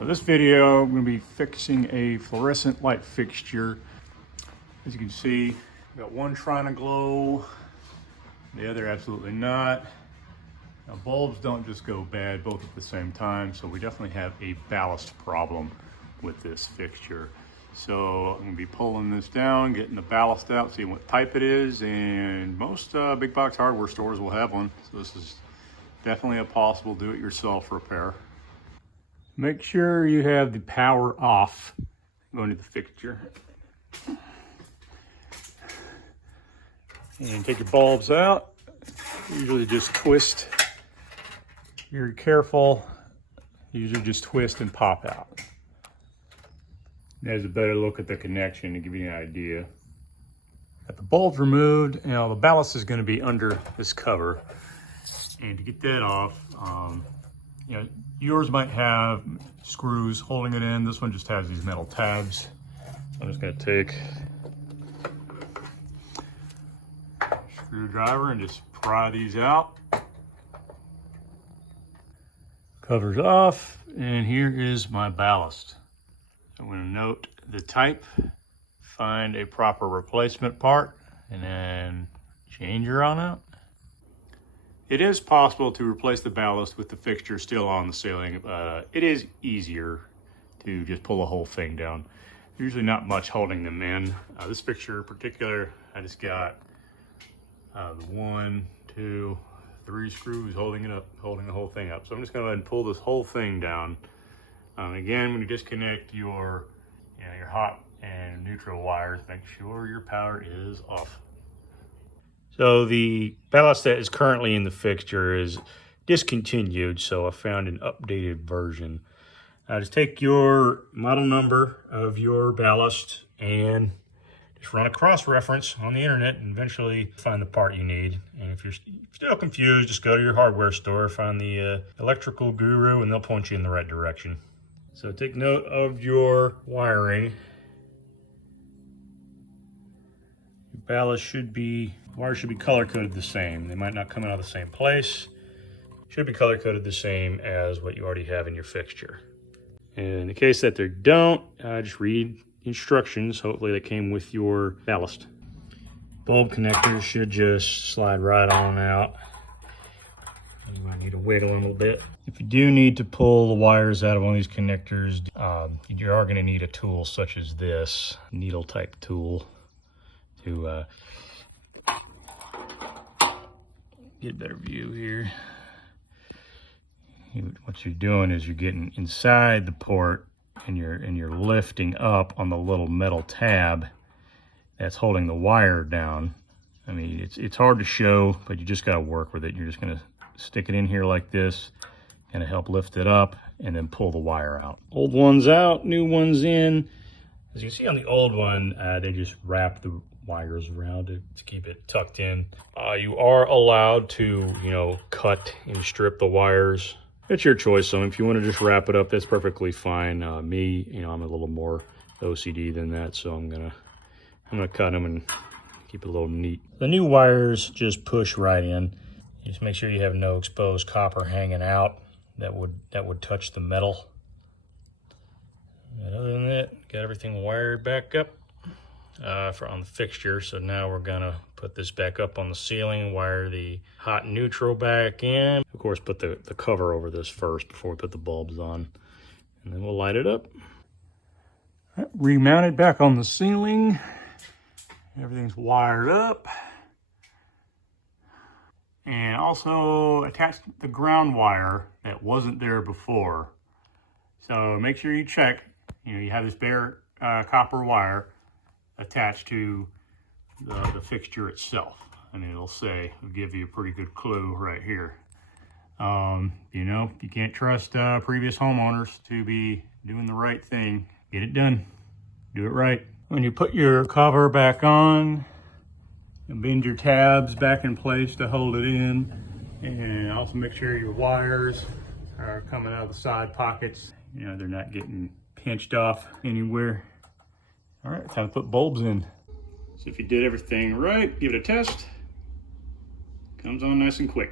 For this video, I'm going to be fixing a fluorescent light fixture. As you can see, got one trying to glow, the other absolutely not. Now, bulbs don't just go bad both at the same time, so we definitely have a ballast problem with this fixture. So I'm going to be pulling this down, getting the ballast out, seeing what type it is, and most big box hardware stores will have one. So this is definitely a possible do-it-yourself repair. Make sure you have the power off going to the fixture. And take your bulbs out. Usually just twist. You're careful. Usually just twist and pop out. There's a better look at the connection to give you an idea. Got the bulbs removed. Now the ballast is going to be under this cover. And to get that off, you know, yours might have screws holding it in. This one just has these metal tabs. I'm just going to take a screwdriver and just pry these out. Cover's off, and here is my ballast. I'm going to note the type, find a proper replacement part, and then change her on out. It is possible to replace the ballast with the fixture still on the ceiling. It is easier to just pull the whole thing down. There's usually not much holding them in. This fixture in particular, I just got the 1, 2, 3 screws holding it up, holding the whole thing up. So I'm just going to go ahead and pull this whole thing down. Again, when you disconnect your hot and neutral wires, make sure your power is off. So the ballast that is currently in the fixture is discontinued, so I found an updated version. Just take your model number of your ballast and just run a cross-reference on the internet and eventually find the part you need. And if you're still confused, just go to your hardware store, find the electrical guru, and they'll point you in the right direction. So take note of your wiring. Your ballast wires should be color-coded the same. They might not come out of the same place. Should be color-coded the same as what you already have in your fixture. And in the case that they don't, just read instructions. Hopefully that came with your ballast. Bulb connectors should just slide right on out. You might need to wiggle a little bit. If you do need to pull the wires out of one of these connectors, you are going to need a tool such as this needle type tool to get a better view here. What you're doing is you're getting inside the port and you're lifting up on the little metal tab that's holding the wire down. I mean, it's hard to show, but you just got to work with it. You're just going to stick it in here like this, and help lift it up, and then pull the wire out. Old one's out, new one's in. As you can see on the old one, they just wrap the wires around it to keep it tucked in. You are allowed to, cut and strip the wires. It's your choice. So if you want to just wrap it up, that's perfectly fine. Me, I'm a little more OCD than that, so I'm gonna cut them and keep it a little neat. The new wires just push right in. Just make sure you have no exposed copper hanging out that would touch the metal. And other than that, got everything wired back up on the fixture. So now we're gonna put this back up on the ceiling, wire the hot and neutral back in. Of course, put the cover over this first before we put the bulbs on, and then we'll light it up. Remounted back on the ceiling. Everything's wired up. And also attached the ground wire that wasn't there before. So make sure you check, you have this bare copper wire attached to the fixture itself. I mean, it'll give you a pretty good clue right here. You can't trust previous homeowners to be doing the right thing. Get it done. Do it right. When you put your cover back on, and bend your tabs back in place to hold it in, and also make sure your wires are coming out of the side pockets. They're not getting pinched off anywhere. All right, time to put bulbs in. So if you did everything right, give it a test. Comes on nice and quick.